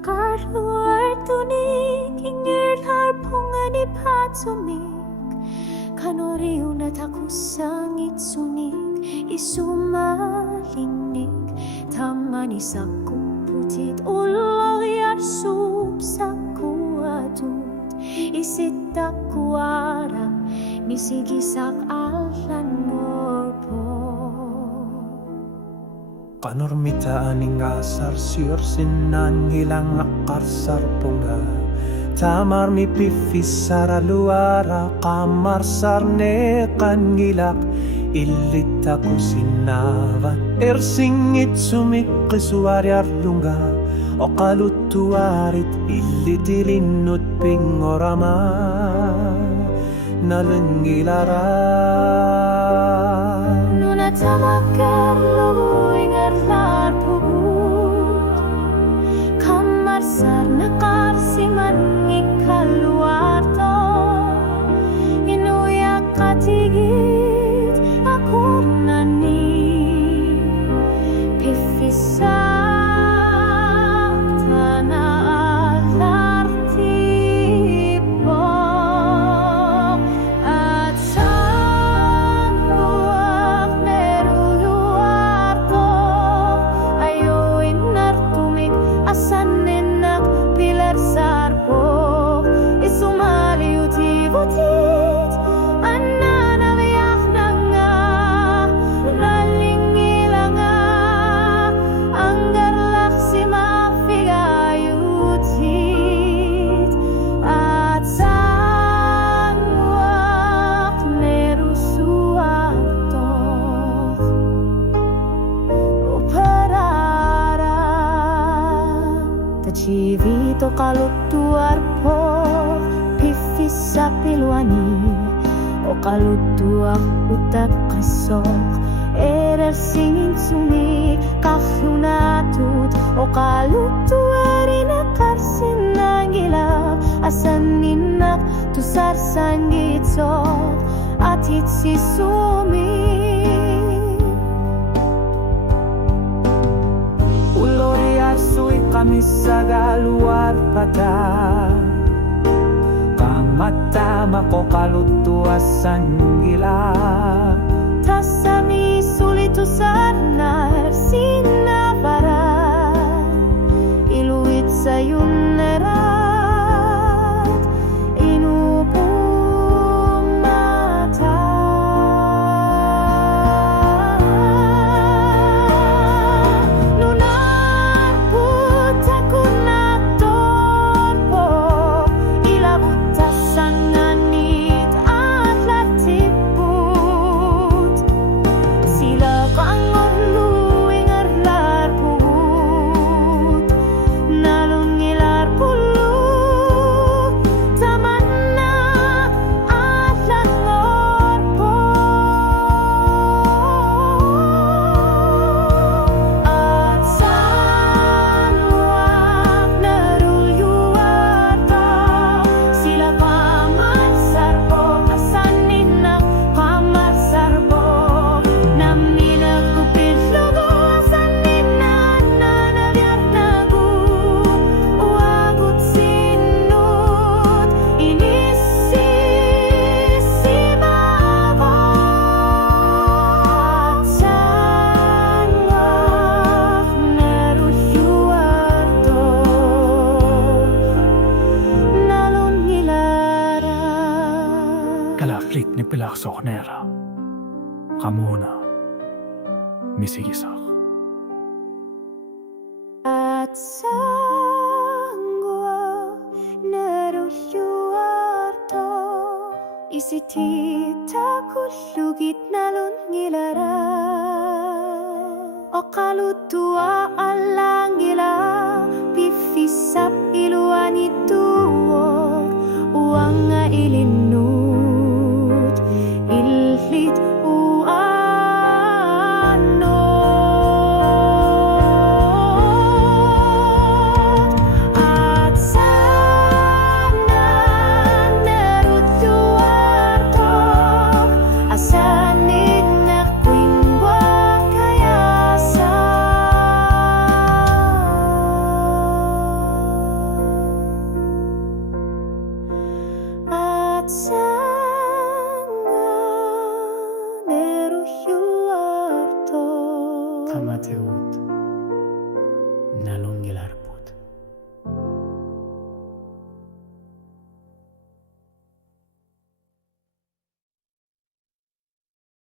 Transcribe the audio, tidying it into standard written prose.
karluar tunig ingir harpungan ipatumig kanoriw na takusangit sunig isumalingnig taman isakong putit uloy arsub sa kuatut isit takwara misigisak alan morpo Panormita aning asar sinan hilang akar sarpunga tamar mi pifis sara luara kamar sarne kanilak ilit aku sinava ersingit sumikki suariar lunga o kalutuarit ilit ilinut pingorama nalengilara nuna tamakar lubuing arlar pubut kamar sar nakar siman ikaluar to inuyak katigit ako nani pifisak tanah alar tipo at sanluak neruluar to ayoin nartumik asanenak pilar sarpo isumali uti-utit ananabiyak na nga nalingila nga ang garlak si mafigayutit at sanwak nerusuatok uparara tachivito kalutuar po pifis sa pilwani o kalutuak utak kasok erer singin sumi kahyunatut o kalutuarin akarsin ng ilak asaninak tusar sanggitsok at hitsisumi ulori asui kami sagaluar pada kamatama ko kalutuasan gila tasami sulitu sarnar sinabara iluit sa yunerat inupumata nunar putakun na torpo ilabut tasanganit at latiput sila kangor luing arlar pugut nalong ilar pulu taman na at langor po at sanwak naruluar to sila kamar sarpo asaninak kamar sarpo naminag kupitlogo asaninan nanabiyag nagu uwagut sinut inisisimawa sanwak naruluar to nalon nilara kalaflit ni pilaksok nera kamuna misigisak at sangwa naruluar to isitita kulugit nalon ngilara o kalutua alang ila pifisap iluan ituog uang nga ilinut ilhit uano at sana nerut luar to asanin na hamateut. Nalo